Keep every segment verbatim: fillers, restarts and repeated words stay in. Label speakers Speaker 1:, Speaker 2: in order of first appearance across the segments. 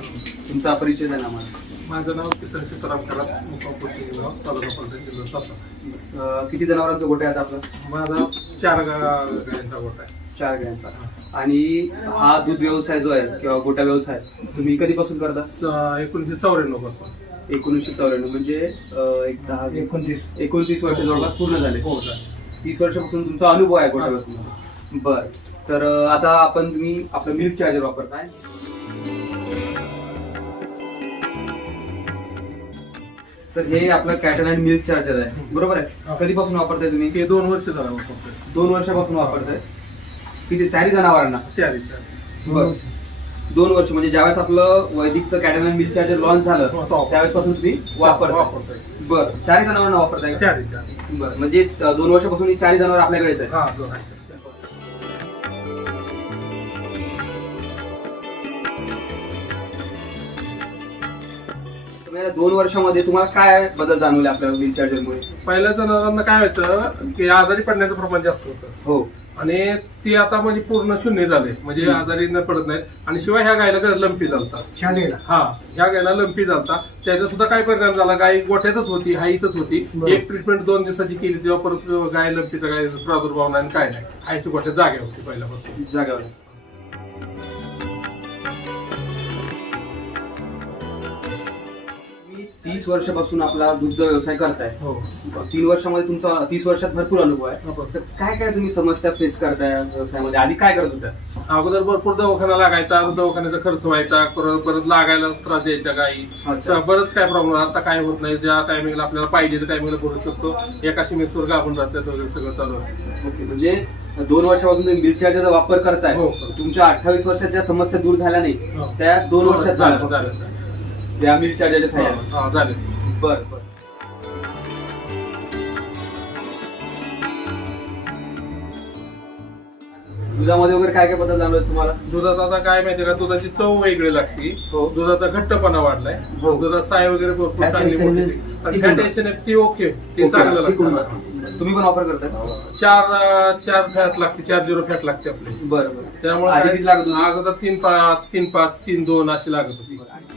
Speaker 1: तुमचा परिचय द्या ना आम्हाला.
Speaker 2: माझं नाव किसन सीताराम खरात, मुक्काम पोस्ट गाव, तालुका पलटण, जिल्हा सातारा.
Speaker 1: अं, किती जनावरांचा गोठा आहे आता आपला?
Speaker 2: माझा चार गा- गायांचा गोठा आहे.
Speaker 1: चार गायांचा. आणि हा दूध व्यवसाय जो आहे किंवा गोठा व्यवसाय तुम्ही कधीपासून करता?
Speaker 2: च- एकोणीसशे चौऱ्याण्णव पासून.
Speaker 1: एकोणीसशे चौऱ्याण्णव म्हणजे अं, एक दहा
Speaker 3: एकोणतीस
Speaker 1: एकोणतीस वर्ष जवळपास पूर्ण झाले.
Speaker 2: हो झालं.
Speaker 1: तीस वर्षापासून तुमचा अनुभव आहे गोठ्यापासून. बर. तर अं, आता आपण तुम्ही आपलं मिल्क चार्जर वापरताय. तर हे आपलं कॅटल अँड मिल्क चार्जर आहे, बरोबर आहे? कधीपासून वापरताय तुम्ही?
Speaker 2: ते दोन वर्ष झालं वापरतोय.
Speaker 1: दोन वर्षापासून वापरताय. किती? चारी जनावरांना?
Speaker 2: चारी चार
Speaker 1: बरं. दोन वर्ष म्हणजे ज्यावेळेस आपलं वैदिकचं cattle and milk charger launch झालं
Speaker 2: हो.
Speaker 1: त्यावेळेस पासून तुम्ही वापरताय.
Speaker 2: वापरतोय.
Speaker 1: बरं. चारी जनावरांना वापरताय?
Speaker 2: चारी चार
Speaker 1: बरं. म्हणजे अं, दोन वर्षापासून ही चारी जनावर आपल्याकडेच आहे.
Speaker 2: हा दोन आहे.
Speaker 1: तुम्ही या दोन वर्षामध्ये तुम्हाला काय बदल जाणवले आपल्या मिल्क चार्जरमुळे?
Speaker 2: पहिल्या जनावरांना काय व्हायचं की आजारी पडण्याचं प्रमाण जास्त होतं
Speaker 1: हो.
Speaker 2: आणि ती आता म्हणजे पूर्ण शून्य झाले, म्हणजे आजारी न पडत नाहीत. आणि शिवाय ह्या गायला काय लंपी चालतात.
Speaker 3: शालेला
Speaker 2: हा ह्या गायला लंपी चालता, त्याचा सुद्धा काय परिणाम झाला, गाय गोठ्यातच होती, हाईतच होती.
Speaker 3: बरं.
Speaker 2: एक ट्रीटमेंट दोन दिवसाची केली तेव्हा परत गाय लंपीचा काय प्रादुर्भाव नाही आणि काय नाही, आयसी गोठ्यात जागा होती पहिल्यापासून.
Speaker 1: जागावर. तुम्ही तीस वर्षापासून आपला दुग्ध व्यवसाय करताय.
Speaker 2: हो.
Speaker 1: तीन वर्षामध्ये तुमचा तीस वर्षात भरपूर अनुभव आहे.
Speaker 2: हो.
Speaker 1: तर काय काय तुम्ही समस्या फेस करताय व्यवसायामध्ये? आधी काय करत होत्या?
Speaker 2: अगोदर भरपूर दवाखाना लागायचा, दवाखान्याचा खर्च व्हायचा, परत परत लागायला त्रास द्यायचा गायी.
Speaker 1: अच्छा.
Speaker 2: बरंच काय प्रॉब्लेम. आता काय होत नाही, ज्या टायमिंगला आपल्याला पाहिजे त्या टायमिंगला करू शकतो. एका सिमेंटवर गाभून राहतात वगैरे सगळं चालू आहे.
Speaker 1: ओके. म्हणजे दोन वर्षापासून तुम्ही मिल्क चार्जरचा वापर करताय.
Speaker 2: हो.
Speaker 1: तुमच्या अठ्ठावीस वर्षात ज्या समस्या दूर झाल्या नाही
Speaker 2: हो.
Speaker 1: त्या दोन वर्षात
Speaker 2: झालं
Speaker 1: झाल्या
Speaker 2: झालं झालं.
Speaker 1: त्या मिल्क चार्जरच्या सहाय्याने.
Speaker 2: हा झाले.
Speaker 1: बरं बरं. दुधामध्ये वगैरे काय काय बदल जाणवले तुम्हाला?
Speaker 2: दुधात आता काय माहितीये का, दुधाची चव वेगळी लागते.
Speaker 1: हो.
Speaker 2: दुधाचा घट्टपणा वाढलाय.
Speaker 1: हो.
Speaker 2: दुधात साय वगैरे भरपूर
Speaker 3: Fat
Speaker 2: चांगली
Speaker 3: एसिड
Speaker 2: मोठी. आणि
Speaker 3: टिकून
Speaker 2: फॅट एसिड ती ओके, ते चांगलं
Speaker 1: टिकून
Speaker 2: लागतं.
Speaker 1: राहतं. तुम्ही पण वापर करताय?
Speaker 2: चार अं, चार फॅट लागते, चार झिरो फॅट लागते आपली.
Speaker 1: बरं बरं.
Speaker 2: त्यामुळे
Speaker 1: आधी किती लागत होती?
Speaker 2: अगोदर तीन पाच तीन पाच तीन दोन अशी लागत होती.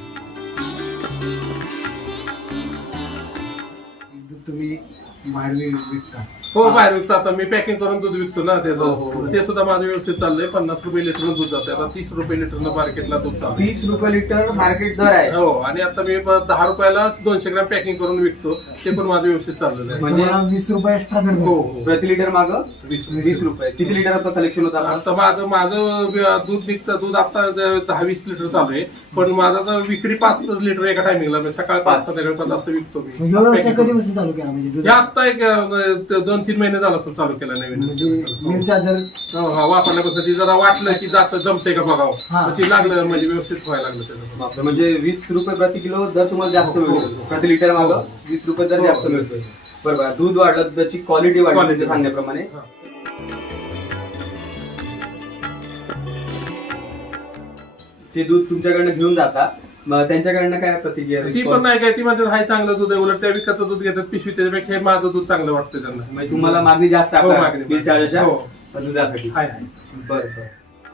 Speaker 3: तुम्ही बाहेर विकता
Speaker 2: हो बाहेर विकतो. आता मी पॅकिंग करून दूध विकतो ना
Speaker 1: हो, हो.
Speaker 2: त्याचं, ते सुद्धा माझं व्यवस्थित चाललंय. पन्नास रुपये लिटरनं दूध जाते, आता तीस रुपये लिटरनं मार्केटला दूध चालू.
Speaker 1: तीस रुपये लिटर मार्केट दर आहे.
Speaker 2: हो. आणि आता मी प- दहा रुपयाला दोनशे ग्रॅम पॅकिंग करून विकतो, ते पण माझं व्यवस्थित चाललेलं आहे.
Speaker 1: म्हणजे
Speaker 3: तुम्हाला वीस रुपये एक्स्ट्रा दर
Speaker 2: हो
Speaker 3: मिळतो.
Speaker 2: हो
Speaker 1: प्रति लिटर मागं
Speaker 2: वीस
Speaker 1: वीस रुपये. किती लिटरचं कलेक्शन होतं आपलं?
Speaker 2: आता माझं माझं व- दूध निघतं, दूध आता ज- दहा वीस लिटर चालू आहे. पण माझा तर विक्री पाच लिटर एका टायमिंगला, म्हणजे सकाळ पाच संध्याकाळी पाच असं विकतो
Speaker 3: म्हणजे
Speaker 2: मी.
Speaker 3: व्यवसाय
Speaker 2: Packing
Speaker 3: कधी
Speaker 2: करून.
Speaker 3: बसून चालू केला म्हणजे
Speaker 2: हे
Speaker 3: दूध
Speaker 2: आता एक अं, त- दोन तीन महिने झाला असं चालू केलं नवीन.
Speaker 3: म्हणजे मिल्क चार्जर
Speaker 2: हो, हा, वापरण्यापासून ती जरा वाटलं की जात जमते का बघावं,
Speaker 3: हा.
Speaker 2: तर ती लागलं म्हणजे व्यवस्थित व्हायला लागलं त्याचं.
Speaker 1: बापरे. म्हणजे वीस रुपये प्रति किलो दर तुम्हाला जास्त मिळतो. प्रति लिटर मागं वीस रुपये दर जास्त मिळतोय. बरोबर. दूध वाढलं, दुधाची क्वालिटी वाढली
Speaker 2: Quality.
Speaker 1: म्हणजे सांगण्याप्रमाणे.
Speaker 2: हा.
Speaker 1: ते दूध तुमच्याकडनं घेऊन जाता, मग त्यांच्याकडनं काय प्रतिक्रिया?
Speaker 2: ती पण नाही काय, ती म्हणतात हाय चांगलं दूध आहे, उलट त्या विकाचं दूध घेतात पिशवी, त्याच्यापेक्षा हे माझं दूध चांगलं वाटतं त्यांना.
Speaker 1: म्हणजे तुम्हाला मागणी जास्त आहे
Speaker 2: हो,
Speaker 1: आपल्या
Speaker 2: मागणी.
Speaker 1: मिल्क चार्जरच्या
Speaker 2: हो.
Speaker 1: दुधासाठी.
Speaker 2: हाय हाय.
Speaker 1: बरं बरं.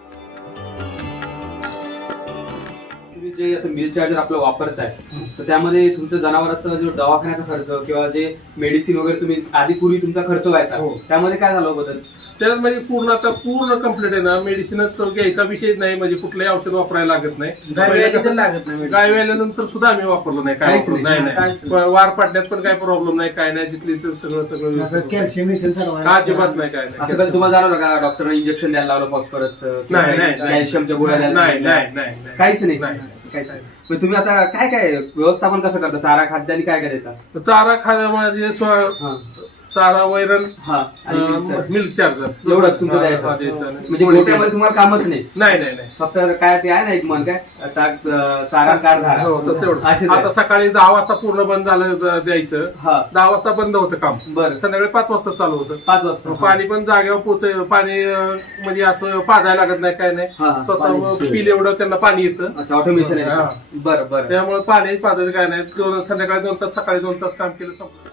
Speaker 1: तुम्ही जे आता मिल्क चार्जर आपलं वापरताय तर त्यामध्ये तुमचं जनावरांचा जो दवाखान्याचा खर्च किंवा जे मेडिसिन वगैरे तुम्ही आधी पूर्वी तुमचा खर्च व्हायचा
Speaker 2: हो.
Speaker 1: त्यामध्ये काय झालं बदल?
Speaker 2: त्यात म्हणजे पूर्ण आता पूर्ण कम्प्लीट आहे ना, मेडिसिनच घ्यायचा विषयच नाही, म्हणजे कुठलंही औषध वापरायला लागत नाही.
Speaker 3: गाय
Speaker 2: पहिले
Speaker 3: व्यायला
Speaker 2: कसं-
Speaker 3: लागत नाही.
Speaker 2: गाय व्यायल्यानंतर सुद्धा आम्ही वापरलो नाही, काय
Speaker 1: काहीच
Speaker 2: वापरलो
Speaker 1: नाही.
Speaker 2: नाही
Speaker 3: काहीच
Speaker 2: नाही वार पडण्यात पण काही प्रॉब्लेम नाही, काय नाही, जिथली तर सगळं सगळं
Speaker 3: असं
Speaker 2: व्यवस्थित.
Speaker 3: कॅल्शियम विषय चालवायला
Speaker 2: अजिबात नाही, काय
Speaker 1: असं कधी
Speaker 2: नाही.
Speaker 1: तुम्हाला जाणवलं का डॉक्टरने इंजेक्शन द्यायला लावलं फॉस्फरस
Speaker 2: नाही, नाही.
Speaker 1: कॅल्शियमच्या गोळ्या द्यायला
Speaker 2: नाही
Speaker 1: सांगितल्या?
Speaker 2: नाही नाही नाही.
Speaker 1: काहीच नाही.
Speaker 2: नाही.
Speaker 1: काहीच नाही. मग तुम्ही आता काय काय व्यवस्थापन कसं करता? चारा खाद्याने काय काय देता?
Speaker 2: चारा खाण्यामध्ये स्व-
Speaker 1: हा
Speaker 2: चारा वैरण
Speaker 1: हा आणि milk charger.
Speaker 2: मिल्क चार्जर
Speaker 1: एवढंच तुमचं
Speaker 2: हा,
Speaker 1: द्यायचं.
Speaker 2: हा, द्यायचं.
Speaker 1: म्हणजे मोठ्यामध्ये तुम्हाला कामच नाही,
Speaker 2: नाही नाही नाही.
Speaker 1: फक्त काय ते आहे ना एक मन काय ताक, अं, चारा कार्ड झाला.
Speaker 2: हो, तसं एवढं.
Speaker 1: असेच आहे.
Speaker 2: आता सकाळी दहा वाजता पूर्ण बंद झालं ज- द्यायचं.
Speaker 1: हा.
Speaker 2: दहा वाजता बंद होतं काम,
Speaker 1: बरं.
Speaker 2: संध्याकाळी पाच वाजता चालू होतं.
Speaker 1: पाच वाजता
Speaker 2: पाणी पण जागेवर पोच पाणी अं, म्हणजे असं पाजायला लागत नाही, काय नाही,
Speaker 1: हा, हा.
Speaker 2: स्वतः
Speaker 3: पाणी-
Speaker 2: पिल एवढं त्यांना पाणी येतं.
Speaker 1: अच्छा ऑटोमेशन आहे.
Speaker 2: हा.
Speaker 1: बरं बरं.
Speaker 2: त्यामुळे पाणी पाजायचं काय नाही. दोन- संध्याकाळी दोन तास सकाळी दोन तास काम केलं संपलं.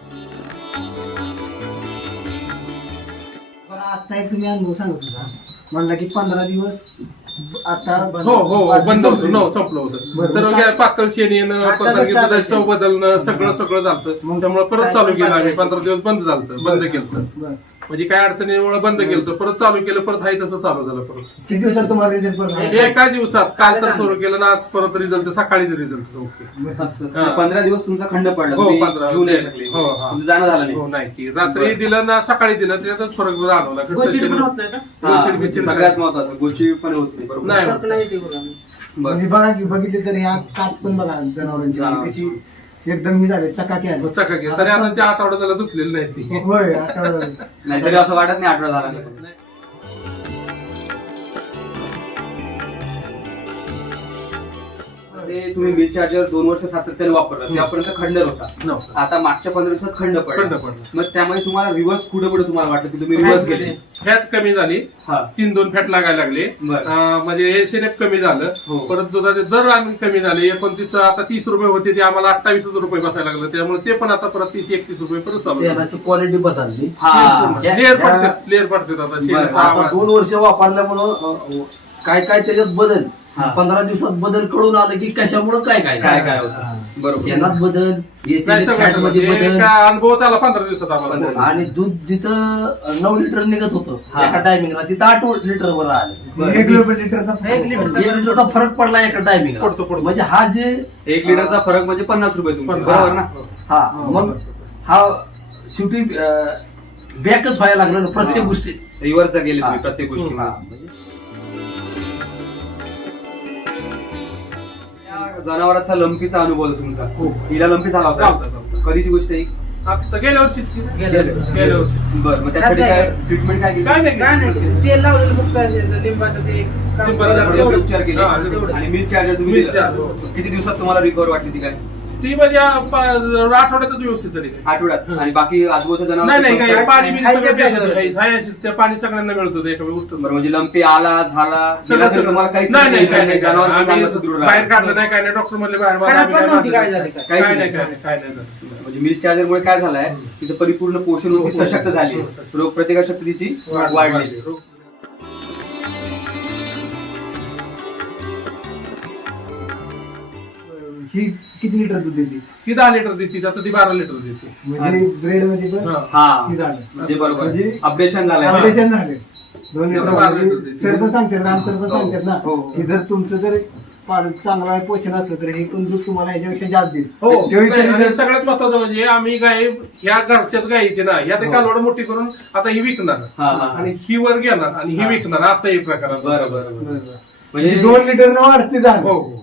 Speaker 3: आता एक तुम्ही अनुभव सांगत होता म्हणला की पंधरा दिवस आता
Speaker 2: हो हो बंद होतं न संपलं होतं.
Speaker 3: बरं.
Speaker 2: तर काय पातळ शेण येणं परत चव बदलणं सगळं सगळं झालं. त्यामुळे परत चालू केलं आम्ही. पंधरा दिवस बंद झालं, बंद केलं.
Speaker 3: बरं.
Speaker 2: म्हणजे काय अडचणीमुळे बंद केलं, परत चालू केलं, परत हाय तसं चालू झालं परत.
Speaker 3: किती दिवसात तुम्हाला रिझल्ट परत
Speaker 2: एका दिवसात काल तर सुरू केलं ना, आज परत रिझल्ट सकाळीच रिझल्ट ओके.
Speaker 1: असं.
Speaker 2: हा.
Speaker 1: पंधरा दिवस तुमचा खंड पडला,
Speaker 2: हो,
Speaker 1: तुम्ही
Speaker 2: पंधरा.
Speaker 1: येऊ नाही शकले,
Speaker 2: हो, हा.
Speaker 1: तुमचं जाणं झालं
Speaker 2: हो
Speaker 1: नाही.
Speaker 2: नाही की रात्री दिलं ना सकाळी दिलं त्याच्यातच फरक जाणवला.
Speaker 4: गोचिड पण होत नाही का?
Speaker 1: हा,
Speaker 2: गोचिड बिचिड
Speaker 1: सगळ्यात महत्वाचं गोची पण होत नाही, बरोबर.
Speaker 2: नाही.
Speaker 4: चक नाही ते बघा.
Speaker 1: बरं.
Speaker 3: म्हणजे बघा की बघितले तर ह्या कात पण बघा जनावरांची
Speaker 1: हा.
Speaker 3: कशी एकदम ही झाले चकाकी आली.
Speaker 2: चकाकी तरी आता त्या आठवड्यात त्याला धुतलेलं नाही ती.
Speaker 3: होय आठवडा झाला.
Speaker 1: नाहीतरी असं वाटत नाही आठवडा झाला नाही. ते तुम्ही मिल चार्जर दोन वर्ष सातत्याने वापरला, त्यापर्यंत खंडर होता.
Speaker 2: नव्हतं.
Speaker 1: आता मागच्या पंधरा दिवसात खंड
Speaker 2: खंड
Speaker 1: पडला.
Speaker 2: पडला.
Speaker 1: मग त्यामुळे तुम्हाला रिव्हर्स कुठे कुठे तुम्हाला वाटतं की तुम्ही रिव्हर्स गेले?
Speaker 2: फॅट कमी झाली,
Speaker 1: हा.
Speaker 2: तीन दोन फॅट लागायला लागले.
Speaker 1: बरं.
Speaker 2: अं, म्हणजे एसएनएफ कमी झालं.
Speaker 1: हो.
Speaker 2: परत दुधाचे दर आम्ही कमी झाले. एकोणतीस आता तीस रुपये होते ते आम्हाला अठ्ठावीस रुपये बसायला लागलं. त्यामुळे ते पण आता परत तीस एकतीस रुपये परत चालू झालं.
Speaker 5: शेणाची क्वालिटी बदलली.
Speaker 1: हा.
Speaker 2: लेअर पडतात लेअर पडतात आता शेणाचा
Speaker 5: आता
Speaker 2: आवाज.
Speaker 5: दोन वर्ष वापरल्यामुळं अ, काय काय त्याच्यात बदल
Speaker 1: हा.
Speaker 5: पंधरा दिवसात बदल कळून आलं की कशामुळे काय काय
Speaker 1: काय काय होतं, बरोबर.
Speaker 5: शेणात बदल
Speaker 2: नाही,
Speaker 5: एसिड
Speaker 2: सगळं
Speaker 5: फॅट मध्ये
Speaker 2: सगळं.
Speaker 5: बदल
Speaker 2: एक अनुभव झाला पंधरा दिवसात आम्हाला.
Speaker 1: पंधरा.
Speaker 5: आणि दूध जिथं नऊ लिटर निघत होतं
Speaker 1: हा.
Speaker 5: एका टायमिंगला तिथं आठ लिटर वर आलं.
Speaker 1: बरं.
Speaker 3: एक लिटरचा
Speaker 4: एक लिटरचा
Speaker 5: एक लिटरचा फरक पडला एका टायमिंगला.
Speaker 2: पडतो, पडतो.
Speaker 5: म्हणजे हा जे
Speaker 1: एक लिटरचा फरक म्हणजे पन्नास रुपये तुमचे,
Speaker 2: पण-
Speaker 1: बरोबर ना?
Speaker 5: हा मग हा शेवटी बॅकच व्हायला लागलं ना प्रत्येक
Speaker 1: हा.
Speaker 5: गोष्टीत.
Speaker 1: रिव्हर्सचा गेले
Speaker 5: हा.
Speaker 1: तुम्ही प्रत्येक गोष्टी.
Speaker 5: हा, म्हणजे
Speaker 1: जनावराचा लंपीचा अनुभव होता तुमचा.
Speaker 2: हो.
Speaker 1: हिला लंपी झाला
Speaker 2: झाला
Speaker 1: होता,
Speaker 2: होता.
Speaker 1: कधीची गोष्ट आहे?
Speaker 2: आता गेल्या वर्षीच की
Speaker 4: गेल्या वर्षी.
Speaker 2: गेल्या वर्षी
Speaker 1: बरं, मग त्यासाठी
Speaker 4: काय-
Speaker 1: काय ट्रीटमेंट काय केली?
Speaker 2: काय नाही
Speaker 4: काय नाही तेल लावलेलं फक्त आहे, लिंबाचं ते काम
Speaker 2: लिंबाचं
Speaker 4: केलं,
Speaker 1: थोडे
Speaker 4: तेवढं.
Speaker 1: उपचार केले
Speaker 2: हा, तेवढं.
Speaker 1: आणि मिल्क चार्जर तुम्ही
Speaker 2: मिल्क
Speaker 1: दिलं.
Speaker 2: चार्जर.
Speaker 1: किती दिवसात तुम्हाला रिकवर वाटली ती काय?
Speaker 2: ती म्हणजे प- आठवड्यातच व्यवस्थित झाली काय.
Speaker 1: आठवड्यात. आणि बाकी आजूबाजूच्या
Speaker 2: नाही नाही काय
Speaker 1: जनावर
Speaker 2: पाणी बिणी
Speaker 4: हाय
Speaker 2: सगळं
Speaker 4: त्या
Speaker 2: भेटतं.
Speaker 4: जागेवर.
Speaker 2: हाय- हाय अशीच. त्या पाणी सगळ्यांना मिळत होतं एका गोष्ट.
Speaker 1: बरं, म्हणजे लंपी आला झाला
Speaker 2: सगळं
Speaker 1: गेला तरी
Speaker 2: सगळं
Speaker 1: तुम्हाला काहीच
Speaker 2: नाही नाही काय नाही
Speaker 1: जनावर
Speaker 2: आम्ही
Speaker 1: चांगलं सुदृढ
Speaker 2: बाहेर
Speaker 1: राहिलं.
Speaker 2: काढलं नाही काय नाही डॉक्टर म्हणले बाहेर बाहेर
Speaker 4: खराब
Speaker 2: आम्ही
Speaker 4: पण
Speaker 2: काय
Speaker 4: नव्हती,
Speaker 2: मारलं
Speaker 4: काय
Speaker 2: नाही.
Speaker 4: झाली
Speaker 1: काय?
Speaker 2: काय नाही काय नाही काय नाही झालं.
Speaker 1: म्हणजे मिल्क चार्जर मुळे काय झालंय तिथं परिपूर्ण पोषण होती, सशक्त झाली, रोग प्रतिकार शक्ती तिची वाढली.
Speaker 3: ही किती लिटर दूध देते
Speaker 2: ती दहा लिटर देते आता ती बारा लिटर देते.
Speaker 3: म्हणजे ब्रेड मध्ये पण
Speaker 2: हा.
Speaker 1: हा,
Speaker 3: ही झालं.
Speaker 1: म्हणजे बरोबर
Speaker 3: म्हणजे
Speaker 1: अपडेशन झालंय.
Speaker 3: ऑपरेशन झाले दोन लिटर
Speaker 2: बारा
Speaker 3: म्हणजे
Speaker 2: लिटर देते.
Speaker 3: सर पण सांगतात राम सर पण सांगतात ना
Speaker 1: हो.
Speaker 3: की जर तुमचं जर पाल- चांगला पोषण असलं तर हे पण दूध तुम्हाला ह्याच्यापेक्षा जास्त देईल
Speaker 2: हो
Speaker 3: ते विचार
Speaker 2: आणि
Speaker 3: जर-
Speaker 2: सगळ्यात महत्वाचं म्हणजे आम्ही गाय ह्या घरच्याच गाय इथे ना या ते कालवड मोठी करून आता ही विकणार
Speaker 1: हा, हा.
Speaker 2: आणि ही वर घेणार आणि ही विकणार असं एक प्रकार आहे.
Speaker 1: बरं बरं बरं.
Speaker 3: बरोबर.
Speaker 1: म्हणजे
Speaker 3: म्हणजे दोन लिटर वाढते झालं
Speaker 2: हो हो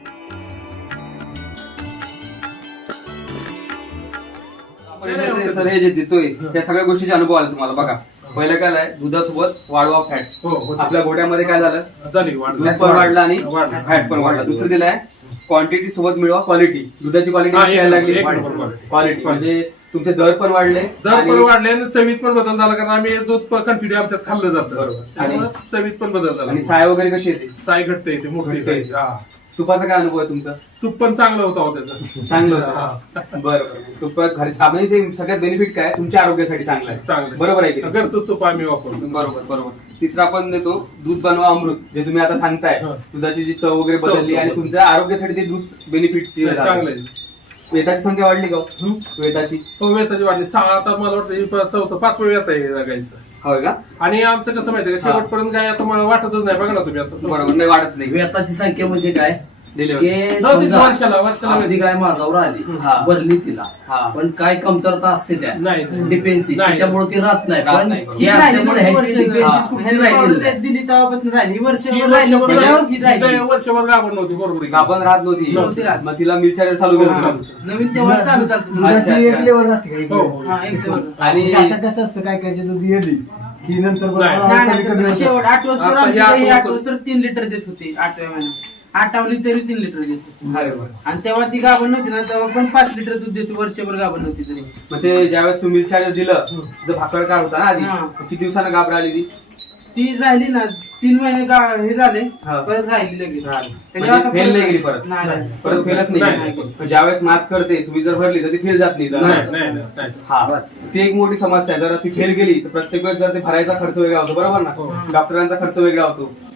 Speaker 1: आपण इथे जे सर हे जे देतोय त्या सगळ्या गोष्टीचे अनुभव आले तुम्हाला. बघा, पहिलं काय आहे, दुधासोबत वाढवा फॅट.
Speaker 2: हो, हो.
Speaker 1: आपल्या गोट्यामध्ये काय झालं,
Speaker 2: झाली वाढ
Speaker 1: दूध पण वाढलं आणि
Speaker 2: वाढलं.
Speaker 1: फॅट पण वाढला. दुसरं दिलंय क्वांटिटी सोबत मिळवा क्वालिटी. दुधाची क्वालिटी
Speaker 2: हा,
Speaker 1: कशी यायला लागली,
Speaker 2: एक नंबर quality.
Speaker 1: क्वालिटी म्हणजे तुमचे दर पण वाढले
Speaker 2: दर
Speaker 1: आणि-
Speaker 2: पण वाढले आणि चवीत पण बदल झाला कारण आम्ही दूध कंटिन्यू आमच्यात खाल्लं जातं.
Speaker 1: बरोबर.
Speaker 2: त्यामुळे चवीत पण बदल
Speaker 1: आणि
Speaker 2: झाला.
Speaker 1: साय वगैरे कशी येते,
Speaker 2: साय घट्ट येते मोठी
Speaker 1: घट्ट येते.
Speaker 2: हा.
Speaker 1: तुपाचा काय अनुभव आहे तुमचा?
Speaker 2: तूप पण चांगलं होतं हो त्याचं.
Speaker 1: चांगलं
Speaker 2: हा.
Speaker 1: होतं. बरं बरं. तुपात घरी आपण ते सगळ्यात बेनिफिट काय तुमच्या आरोग्यासाठी चांगलं आहे.
Speaker 2: चांगलं
Speaker 1: बरोबर आहे की नाही?
Speaker 2: घरचंच तूप आम्ही वापरतो.
Speaker 1: बरोबर बरोबर. तिसरा आपण देतो दूध बनवा अमृत, जे तुम्ही आता सांगताय.
Speaker 2: हा.
Speaker 1: दुधाची जी चव वगैरे
Speaker 2: चव,
Speaker 1: बदलली
Speaker 2: चव
Speaker 1: आणि
Speaker 2: बदलली.
Speaker 1: तुमच्या आरोग्यासाठी ते दूध बेनिफिट
Speaker 2: चांगलं आहे.
Speaker 1: वेताची संख्या वाढली का हो?
Speaker 2: हं?
Speaker 1: वेताची
Speaker 2: हो वेताची वाढली सहा आता मला वाटतं हे प- चौथं पाचवं वेत आहे गायचं.
Speaker 1: होय का?
Speaker 2: आणि आमचं कसं माहितीये का
Speaker 1: हा.
Speaker 2: शेवटपर्यंत गाय आता मला वाटतच नाही बघा ना तुम्ही आता
Speaker 1: बरोबर, नाही वाढत नाही.
Speaker 5: व्यताची संख्या म्हणजे काय
Speaker 1: डिलिव्हरी.
Speaker 5: की
Speaker 2: जाऊ दे,
Speaker 5: समजा
Speaker 2: वर्षाला वर्षाला
Speaker 5: आपली गाय माझावर आली
Speaker 1: हा.
Speaker 5: भरली तिला
Speaker 1: हा.
Speaker 5: पण काय कमतरता असते त्या
Speaker 2: नाही.
Speaker 5: डिपेन्सी
Speaker 2: नाही.
Speaker 5: त्याच्यामुळे ती राहत नाही
Speaker 1: राहत
Speaker 5: पण
Speaker 1: नाही, बरोबर.
Speaker 5: हे असल्यामुळे ह्याची डिपेन्सी कुठली राहिलेली नाही.
Speaker 4: दिली तेव्हापासून राहिली
Speaker 2: ही
Speaker 4: वर्षभर
Speaker 2: वर्षभर
Speaker 4: राहिली
Speaker 2: गाय-
Speaker 4: त्याच्यावर ही राहिली.
Speaker 2: ही वर्षभर गाभण नव्हती बरोबर आहे.
Speaker 1: गाभण राहत नव्हती,
Speaker 4: नव्हती राहत.
Speaker 1: मग तिला मिल्क चार्जर चालू केलं
Speaker 2: हा.
Speaker 1: होतं.
Speaker 4: नवीन तेव्हा चालू चालतं
Speaker 3: दुधाची
Speaker 1: अच्छा,
Speaker 3: एक
Speaker 1: अच्छा.
Speaker 3: लेवल राहते का एक
Speaker 2: हो,
Speaker 3: level?
Speaker 2: हो.
Speaker 4: हा एक तेवढं.
Speaker 1: आणि
Speaker 3: म्हणजे आता कसं असतं काय काय दूध येली की नंतर बरोबर
Speaker 2: नाही,
Speaker 4: नाही, नाही,
Speaker 3: कमी
Speaker 4: तसं
Speaker 3: कमी
Speaker 4: नाही.
Speaker 3: होतं.
Speaker 4: शेवट आठ वर्ष
Speaker 2: आता
Speaker 4: आमची
Speaker 2: हे आठ
Speaker 4: गाई आठ
Speaker 2: वर्ष-
Speaker 4: वर्ष तीन लिटर देत होती आठव्या महिन्यात आठावली तरी तीन लिटर देत होती
Speaker 1: अरे बरं.
Speaker 4: आणि तेव्हा ती गाभण नव्हती ना तेव्हा पण पाच लिटर दूध देते वर्षभर गाभण नव्हती तरी
Speaker 1: मग ते ज्यावेळेस तुम्ही मिल्क चार्जर दिलं तिथं भाकड काय होता ना आधी,
Speaker 4: हा.
Speaker 1: किती दिवसानं गाभ राहिली ती?
Speaker 4: ती राहिली ना तीन महिने गा- हे झाले
Speaker 1: हा.
Speaker 4: परत राहिली लगेच
Speaker 1: म्हणजे
Speaker 4: त्याच्यावर आता
Speaker 1: फेल
Speaker 4: परत-
Speaker 1: नाही गेली परत?
Speaker 4: नाही, नाही.
Speaker 1: परत फेलच
Speaker 2: नाही,
Speaker 1: नाही
Speaker 2: नाही.
Speaker 1: गेली. मग ज्यावेळेस नाच करते तुम्ही जर भरली तर ती फेल जात नाही
Speaker 2: नाही,
Speaker 1: जरा.
Speaker 2: नाही, नाही.
Speaker 1: हा, ती एक मोठी समस्या आहे. जर ती फेल गेली तर प्रत्येक वेळेस जर ते भरायचा खर्च वेगळा होतो, बरोबर ना?
Speaker 2: हो.
Speaker 1: डॉक्टरांचा खर्च वेगळा होतो.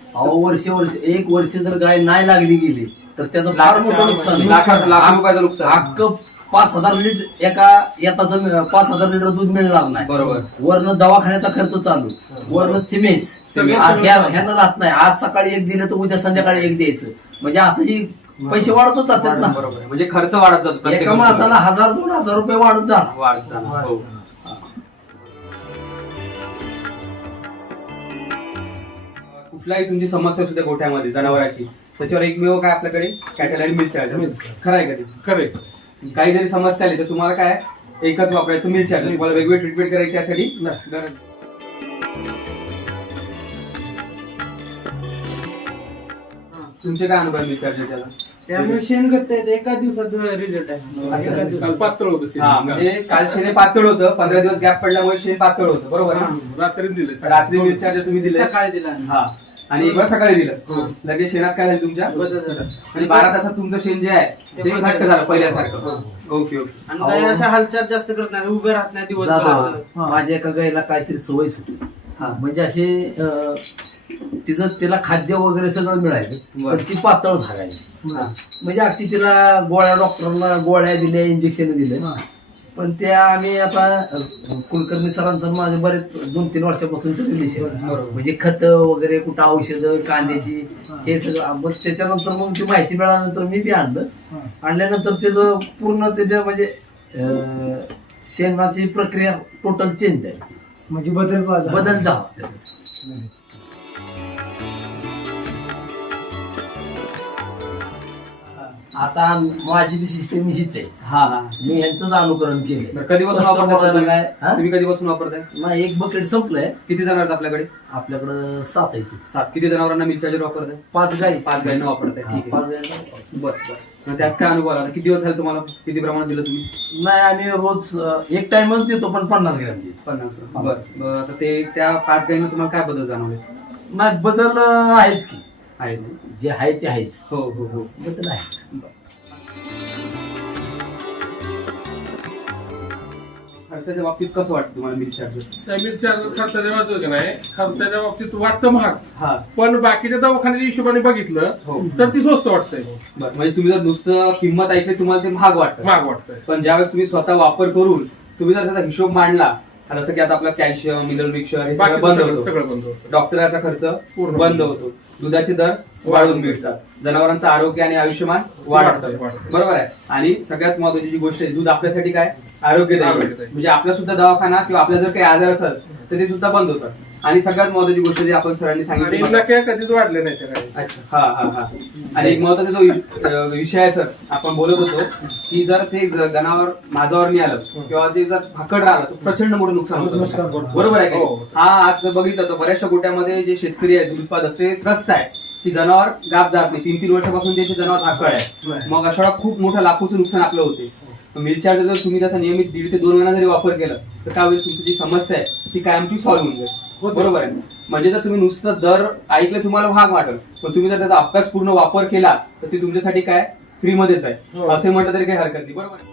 Speaker 5: अहो वर्ष वर्ष एक वर्ष जर गाय नाही लागली गेली तर त्याचं फार मोठं नुकसान आहे.
Speaker 1: लाखात लाख रुपयाचं नुकसान.
Speaker 5: अख्ख पाच हजार लिटर एका येताचं पाच हजार लिटर दूध मिळणार नाही.
Speaker 1: बरोबर.
Speaker 5: वरनं दवाखान्याचा खर्च चालू, वरनं सिमेंट,
Speaker 1: सिमेंट.
Speaker 5: आज ह्या- ह्यानं राहत नाही. आज सकाळी एक दिलं तर उद्या संध्याकाळी एक द्यायचं, म्हणजे असंही पैसे वाढतच जातात ना.
Speaker 1: बरोबर आहे. म्हणजे खर्च वाढत जातो प्रत्येक
Speaker 5: एका
Speaker 1: गोष्टीला.
Speaker 5: माणसाला हजार दोन हजार रुपये वाढत जाणार.
Speaker 1: वाढत जाणार. हो. कुठलाही तुमची समस्या सुद्धा गोठ्यामध्ये जनावरांची त्याच्यावर एकमेव काय आपल्याकडे कॅटल आणि मिल्क चार्जर. खरं आहे का ते?
Speaker 2: खरे
Speaker 1: काही जरी समस्या आली तर तुम्हाला काय एकच वापरायचं मिल्क चार्जर. तुम्हाला वेगवेगळी ट्रीटमेंट करायची त्यासाठी गरज. तुमचे काय अनुभव मिल्क चार्जर त्याला?
Speaker 4: त्यामुळे शेणखत आहे, एका दिवसात रिझल्ट आहे. एका दिवसात.
Speaker 2: काल पातळ होतं
Speaker 1: हा म्हणजे काल शेणे पातळ होतं, पंधरा दिवस गॅप पडल्यामुळे शेण पातळ होतं. बरोबर ना?
Speaker 2: रात्री दिले
Speaker 1: रात्री मिल्क चार्जर तुम्ही दिले
Speaker 4: सकाळी दिला.
Speaker 1: हा आणि एक वेळा सकाळी दिलं. लगेच शेणात काय झालं तुमच्या
Speaker 4: बदल झाला.
Speaker 1: आणि बारा तासात तुमचं शेण जे आहे ते घट्ट झालं पहिल्यासारखं. Okay okay.
Speaker 4: आणि काही अशा हालचाल जास्त करत नाही, उभे राहत नाही दिवसभर
Speaker 5: दादा,
Speaker 4: असं.
Speaker 5: माझ्या एका गायला काहीतरी सवय सुटली.
Speaker 1: हा.
Speaker 5: म्हणजे असे अं, तिचं तिला खाद्य वगैरे सगळं मिळायचं,
Speaker 1: बरं.
Speaker 5: पण ती पातळ झागायची.
Speaker 1: हा.
Speaker 5: म्हणजे अक्षी तिला गोळ्या, डॉक्टरांना गोळ्या दिल्या, इंजेक्शन दिले, पण त्या आम्ही आता अं, कुलकर्णी सरांचं माझं बरेच दोन तीन वर्षापासूनच रिलेशन
Speaker 1: बरोबर.
Speaker 5: म्हणजे खत वगैरे, कुठं औषधं, कांद्याची, हे सगळं. मग त्याच्यानंतर मग ती माहिती मिळाल्यानंतर मी बी आणलं. आणल्यानंतर त्याचं पूर्ण त्याच्या म्हणजे अं, शेणाची प्रक्रिया टोटल चेंज आहे,
Speaker 3: म्हणजे बदल झाला.
Speaker 5: बदल झाला त्याचा. आता माझी बी सिस्टम हीच आहे.
Speaker 1: हा हा.
Speaker 5: मी ह्यांचंच अनुकरण केलं.
Speaker 1: बरं, कधीपासून वापरताय
Speaker 5: काय
Speaker 1: तुम्ही?
Speaker 5: हा?
Speaker 1: तुम्ही कधीपासून वापरताय?
Speaker 5: नाही, एक बकेट संपलंय.
Speaker 1: किती जनावर आहेत आपल्याकडे?
Speaker 5: आपल्याकडं सात आहे ती.
Speaker 1: सात. किती जनावरांना मिल्क चार्जर वापरताय?
Speaker 5: पाच गाई.
Speaker 1: पाच गायींना वापरताय.
Speaker 5: हा,
Speaker 1: ठीक
Speaker 5: पाच
Speaker 1: आहे.
Speaker 5: गाई.
Speaker 1: बरं बरं. मग त्यात काय अनुभव आला? किती दिवस झाले तुम्हाला? किती प्रमाणात दिलं तुम्ही?
Speaker 5: नाही, आम्ही रोज अं, एक टाइमच देतो, पण पन्नास ग्रॅम देतो.
Speaker 1: पन्नास ग्राम. बरं बरं. आता ते त्या पाच गायींना तुम्हाला काय बदल जाणवले?
Speaker 5: नाही, बदल अं, आहेच की.
Speaker 1: आहे.
Speaker 5: जे आहे ते आहेच.
Speaker 1: हो हो हो.
Speaker 5: बदल आहे.
Speaker 1: खर्चाच्या बाबतीत कसं वाटतं तुम्हाला मिल्क चार्जर?
Speaker 2: मिरच्या खर्चाच्या बाजूला नाही, खर्चाच्या बाबतीत वाटतं महाग,
Speaker 1: हा.
Speaker 2: पण बाकीच्या दवाखान्याच्या हिशोबाने बघितलं
Speaker 1: हो.
Speaker 2: तर ती स्वस्त वाटतंय,
Speaker 1: बरं. म्हणजे तुम्ही जर नुसतं किंमत ऐकली तुम्हाला ते महाग वाटतं,
Speaker 2: महाग वाटतंय.
Speaker 1: पण ज्यावेळेस तुम्ही स्वतः वापर करून तुम्ही जर त्याचा हिशोब मांडला, जसं की आता आपलं कॅल्शियम, मिनरल मिक्सचर हे सगळं
Speaker 2: बाकीचं
Speaker 1: बंद
Speaker 2: सगळं
Speaker 1: होतं,
Speaker 2: सगळं बंद होतं.
Speaker 1: डॉक्टरांचा खर्च
Speaker 2: पूर्ण
Speaker 1: बंद होतो, दुधाचे दर वाढून मिळतात, जनावरांचं आरोग्य आणि आयुष्यमान वाढतं.
Speaker 2: वाढतं, वाढतं.
Speaker 1: बरोबर आहे. आणि सगळ्यात महत्वाची जी गोष्ट आहे, दूध आपल्यासाठी काय आरोग्यदायी आहे.
Speaker 2: आरोग्यदायी.
Speaker 1: म्हणजे आपला सुद्धा दवाखाना किंवा आपला जर काही आजार असेल तर ते सुद्धा बंद होतं. आणि सगळ्यात महत्वाची गोष्ट जी आपण सरांनी
Speaker 2: आणि
Speaker 1: सांगितली,
Speaker 2: नक्या कधीच वाढले नाही त्या काही.
Speaker 1: अच्छा. हा हा हा. आणि एक महत्वाचा जो वि- अं, विषय आहे सर, आपण बोलत होतो की जर ते ज- जनावर माझ्यावर नाही आलं किंवा ते जर भाकड राहिलं तर प्रचंड मोठं नुकसान
Speaker 3: नुकसान
Speaker 1: होतं.
Speaker 3: होतं.
Speaker 1: बरोबर आहे का?
Speaker 2: हो.
Speaker 1: हा आज जर बघितलं तर बऱ्याचशा गोट्यामध्ये जे शेतकरी आहेत, दूध उत्पादक, ते त्रस्त आहे की जनावर गाप जात नाही. तीन तीन वर्षापासून त्याचे जनावर भाकड आहे. मग अशा वेळा खूप मोठं लाखोचं नुकसान आपलं होते. मिल्क चार्जर जर तुम्ही त्याचा नियमित दीड ते दोन महिना जरी वापर केला तर काय होईल, तुमची जी समस्या आहे ती कायमची सॉल्व्ह होऊन जाईल. बरोबर आहे. म्हणजे जर तुम्ही नुसतं दर ऐकलं तुम्हाला भाग वाटेल, पण तुम्ही जर त्याचा अभ्यास पूर्ण वापर केला तर ते तुमच्यासाठी काय फ्रीमध्येच आहे,
Speaker 2: हो.
Speaker 1: असे म्हटलं तरी काही हरकत नाही. बरोबर आहे.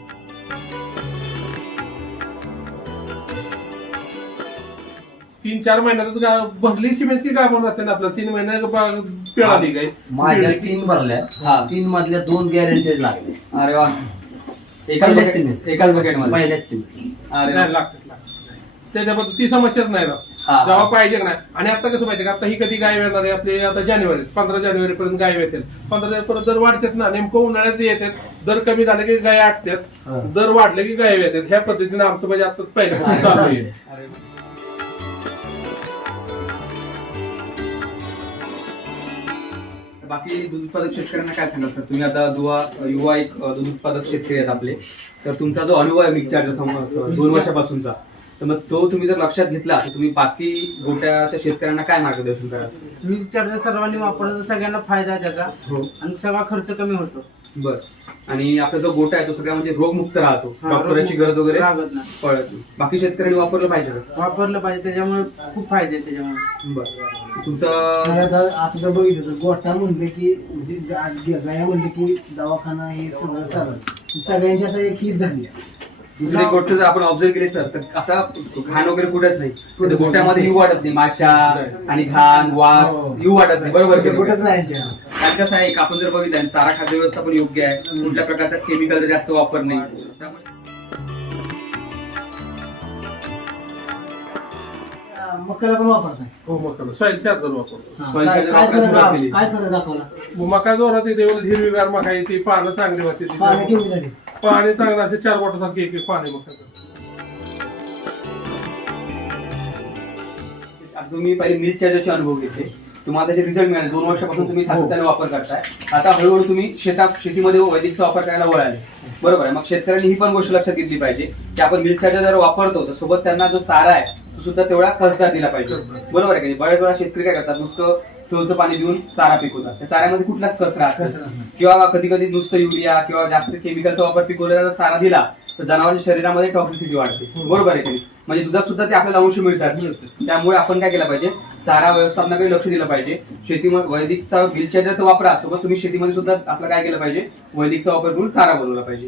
Speaker 2: तीन चार महिन्यात का भरली सिमेंट की काय म्हणून राहते ना आपलं, तीन महिन्या पिळाली काय
Speaker 5: माझ्या तीन भरल्या,
Speaker 1: हा.
Speaker 5: तीन मधल्या दोन गॅरंटेड लागले.
Speaker 1: अरे वा. एकाच
Speaker 5: पहिल्याच
Speaker 1: bucket-
Speaker 5: सिमेंट.
Speaker 1: एकाच बकेट मध्ये.
Speaker 5: पहिल्याच सिमेंट.
Speaker 1: अरे वा.
Speaker 2: नाही, लागतात लागतात. त्याच्याबद्दल ती समस्याच नाही ना,
Speaker 1: हा.
Speaker 2: जेव्हा पाहिजे नाही. आणि आता कसं माहितीये का, आता ही कधी गाय येणार आहे आपली, आता जानेवारी पंधरा जानेवारी पर्यंत गाय येतील. पंधरा पर्यंत दर वाढतात ना, नेमकं उन्हाळ्यात येतात, दर कमी झाले की गाय आटतात, दर वाढले की गाय येतात. ह्या पद्धतीने आमचं म्हणजे आता पहिल्यापासून चालू आहे.
Speaker 1: अरे वा. बाकी दूध उत्पादक शेतकऱ्यांना काय सांगाल सर? तुम्ही आता दुवा युवा एक अ, दूध उत्पादक शेतकरी आहेत आपले, तर तुमचा जो अनुभव आहे मिल्क चार्जर सम- दोन वर्षापासूनचा, तर मग तो तुम्ही जर लक्षात घेतला तर तुम्ही बाकी गोट्याच्या शेतकऱ्यांना काय मार्गदर्शन कराल?
Speaker 4: मिल्क चार्जर सर्वांनी वापरलं तर सगळ्यांना फायदा आहे त्याचा,
Speaker 1: हो.
Speaker 4: आणि सगळा खर्च कमी होतो.
Speaker 1: बर. आणि आपला जो गोटा आहे तो सगळा म्हणजे रोगमुक्त राहतो,
Speaker 4: हा,
Speaker 1: डॉक्टरांची
Speaker 4: रोग-
Speaker 1: गरज वगैरे
Speaker 4: लागत नाही.
Speaker 1: पडत नाही. बाकी शेतकऱ्यांनी वापरलं पाहिजे का?
Speaker 4: वापरलं पाहिजे, त्याच्यामुळे खूप फायदे आहेत त्याच्यामुळे.
Speaker 1: बर. तुमचं
Speaker 3: आणि आता आता जर बघितलं तर गोठा म्हणले की म्हणजे गा- गाया म्हणले की दवाखाना हे सगळं चालत सगळ्यांची आता एक हीच झाली आहे.
Speaker 1: दुसरी एक गोष्ट जर आपण ऑब्झर्व केली सर तर असा घाण वगैरे कुठेच नाही. तर गोट्यामध्ये येऊ वाटत नाही, माशा आणि घाण वास येऊ वाटत नाही. बरोबर की नाही?
Speaker 3: कुठंच नाही यांच्या.
Speaker 1: कारण कसं आहे, एक आपण जर बघितलं चारा खाद्य व्यवस्थापन योग्य आहे, कुठल्या प्रकारचा केमिकल जास्त वापर नाही. त्यामुळे
Speaker 3: मक्याला पण वापरताय.
Speaker 2: हो मग सॉईल चार्जर वापरतो.
Speaker 3: हा.
Speaker 1: सोयीचा
Speaker 3: काय
Speaker 1: जर
Speaker 3: काय
Speaker 1: वापरायला
Speaker 3: फरक
Speaker 1: सुरुवात केली.
Speaker 3: काय फरक दाखवला?
Speaker 2: मका जोरात येते हिरवीगार मका येते, पानं चांगली होती,
Speaker 3: पाणी केवढी झाली?
Speaker 2: पाणी चांगलं असे चार बोटासारखे एक एक पाणी मग
Speaker 1: आता तुम्ही पहिले मिल्क चार्जरचे अनुभव घेतले, तुम्हाला त्याचे रिझल्ट मिळाले. दोन वर्षापासून तुम्ही सातत्याने वापर करताय. आता हळूहळू तुम्ही शेतात शेतीमध्ये वैदिकचा वापर करायला वळाले. बरोबर आहे. मग शेतकऱ्यांनी ही पण गोष्ट लक्षात घेतली पाहिजे की आपण मिल्क चार्जर जर वापरतो तर सोबत त्यांना जो चारा आहे तो सुद्धा तेवढा कसदार दिला पाहिजे. बरोबर आहे की नाही? बऱ्याच वेळा शेतकरी काय करतात, नुसतं ठेवचं पाणी देऊन चारा पिकवतात. त्या चाऱ्यामध्ये कुठलाच कस राहत नाही. किंवा कधी कधी नुसतं युरिया किंवा जास्त केमिकलचा वापर पिकवलेला चारा दिला तर जनावरांच्या शरीरामध्ये टॉक्सिसिटी वाढते. बरोबर आहे की नाही? म्हणजे दुधात सुद्धा ते आपल्याला अंश मिळतात. त्यामुळे आपण काय केलं पाहिजे, चारा व्यवस्थापनाकडे लक्ष दिलं पाहिजे. शेतीमध्ये वैदिकचा मिल्क चार्जर तर वापरा, सोबत तुम्ही शेतीमध्ये सुद्धा आपलं काय केलं पाहिजे, वैदिकचा वापर करून चारा बनवला पाहिजे.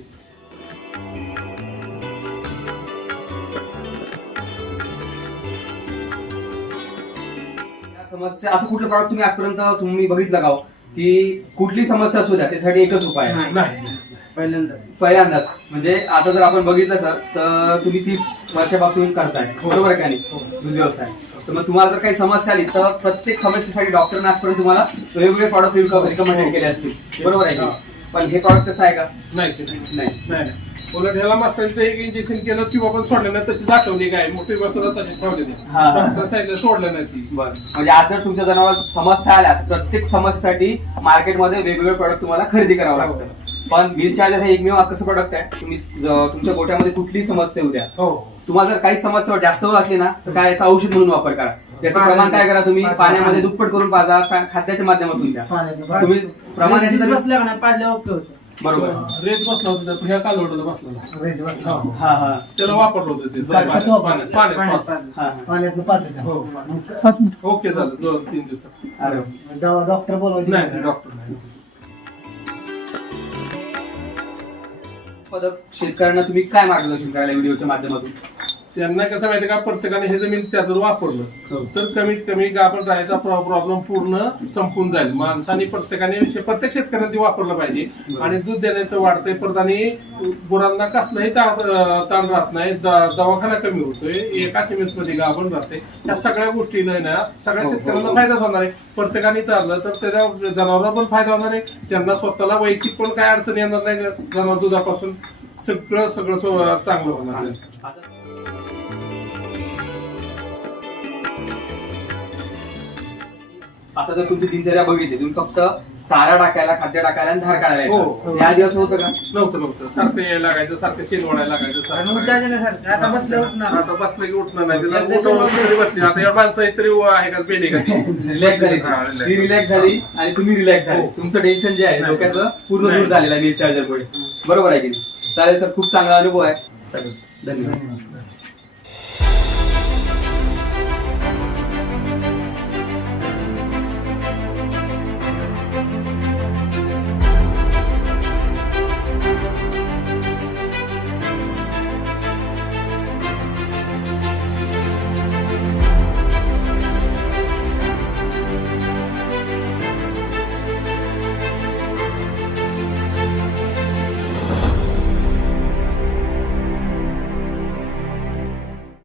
Speaker 1: समस्या असं कुठलं प्रॉडक्ट तुम्ही आजपर्यंत तुम्ही बघितलं का हो? की कुठली समस्या असू द्या त्यासाठी एकच उपाय आहे.
Speaker 2: नाही.
Speaker 4: पहिल्यांदा
Speaker 1: पहिल्यांदाच म्हणजे आता जर आपण बघितलं सर तर तुम्ही तीस वर्षापासून करताय. बरोबर आहे का नाही? दूध व्यवसाय. तर मग तुम्हाला जर काही समस्या आली तर प्रत्येक समस्येसाठी डॉक्टरने आजपर्यंत तुम्हाला वेगवेगळे प्रॉडक्ट रिकमेंडेड केले असतील. बरोबर आहे का? पण हे प्रॉडक्ट कसं आहे का?
Speaker 2: नाही ते नाही.
Speaker 1: नाही.
Speaker 2: नाही उलट ह्याला मास्टरचं एक इंजेक्शन केलं किंवा पण सोडलं नाही, तशी दाखवली काय मोठी बसवलं तशी ठेवली
Speaker 1: हा, हा.
Speaker 2: डॉक्टर सांगितलं सोडलं नाही ती.
Speaker 1: बरं. म्हणजे आज जर तुमच्या जनावर समस्या आल्या प्रत्येक समस्येसाठी मार्केटमध्ये वेगवेगळे प्रॉडक्ट तुम्हाला खरेदी करावं लागतं. पण मिल्क चार्जर हे एकमेव कसं प्रोडक्ट आहे, तुम्ही ज- तुमच्या गोट्यामध्ये कुठलीही समस्या येऊ द्या,
Speaker 2: हो
Speaker 1: तुम्हाला जर काही समस्या जास्त वाटली ना तर काय याचं औषध म्हणून वापर करा. याचं प्रमाण काय करा, तुम्ही पाण्यामध्ये दुप्पट करून पाजा, खा- खाद्याच्या माध्यमातून द्या.
Speaker 3: पाण्याचं
Speaker 1: तुम्ही प्रमाणाची जर
Speaker 4: बसल्या का नाही पाजल्या ओके होतं.
Speaker 1: बरोबर.
Speaker 2: रेत बसला होता त्यात, ह्या कालवडला बसला
Speaker 3: रेंज बसला.
Speaker 2: हो.
Speaker 1: हा हा
Speaker 2: त्याला वापरलं होतं ते
Speaker 3: काय- कसं वापरलं?
Speaker 2: पाण्यात पाण्यात
Speaker 4: पाण्यात
Speaker 2: पाण्यात.
Speaker 4: पाजलं.
Speaker 1: हा हा.
Speaker 3: पाण्यातनं पाच येतात.
Speaker 2: हो.
Speaker 3: मग
Speaker 2: ओके झालं दोन तीन दिवसात.
Speaker 1: अरे वा.
Speaker 3: डॉ- डॉक्टर बोलवायचे
Speaker 2: नाही नाही, डॉक्टर नाही.
Speaker 1: पदक शेतकऱ्यांना तुम्ही काय मार्गदर्शन करायला व्हिडिओच्या माध्यमातून?
Speaker 2: त्यांना कसं माहिती का, प्रत्येकाने हे जमीन चार्जर वापरलं
Speaker 1: हो.
Speaker 2: तर कमीत कमी गाभण राहायचा प्रॉब्लेम पूर्ण संपून जाईल. माणसाने प्रत्येकाने प्रत्येक शेतकऱ्यांनी ते वापरलं पाहिजे. आणि दूध देण्याचं वाढतंय परत आणि गुरांना कसलाही ता- ताण राहत नाही, द- दवाखाना कमी होतोय, एका सिमेंट मध्ये गाभण राहते. या सगळ्या गोष्टी ना सगळ्या
Speaker 1: हो, हो,
Speaker 2: शेतकऱ्यांना
Speaker 1: हो.
Speaker 2: फायदाच होणार आहे. प्रत्येकाने चाललं तर त्याच्या जनावरांना पण फायदा होणार आहे, त्यांना स्वतःला वैयक्तिक पण काय अडचण येणार नाही. जनावर दुधापासून सगळं सगळं सो- चांगलं होणार आहे.
Speaker 1: आता जर तुमची दिनचर्या बघितली, तुम्ही फक्त चारा टाकायला, खाद्य टाकायला आणि धार काढायला
Speaker 2: हो,
Speaker 1: यायचा.
Speaker 2: हो.
Speaker 1: या आधी असं होतं का?
Speaker 2: नव्हतं नव्हतं सारखं यायला लागायचं, सारखं शेण ओढायला लागायचं,
Speaker 4: आणि
Speaker 2: सारखं
Speaker 4: उठायचं नाही सारखं. आता बसल्या उठणार.
Speaker 2: आता बसलं की उठणार नाही, तिला
Speaker 4: एकदा
Speaker 2: उठवलं
Speaker 4: शेण
Speaker 2: तरी बसली. आता या माणसं तरी आहे का बेने का ती?
Speaker 1: रिलॅक्स झाली
Speaker 2: हा, relax.
Speaker 1: ती रिलॅक्स झाली आणि तुम्ही रिलॅक्स झाले.
Speaker 2: हो.
Speaker 1: तुमचं टेन्शन जे आहे
Speaker 2: नाही.
Speaker 1: डोक्याचं पूर्ण दूर
Speaker 2: नाही.
Speaker 1: झालेलं आहे मिल्क चार्जर मुळे. बरोबर आहे की नाही? चालेल सर, खूप चांगला अनुभव आहे. सगळं धन्यवाद.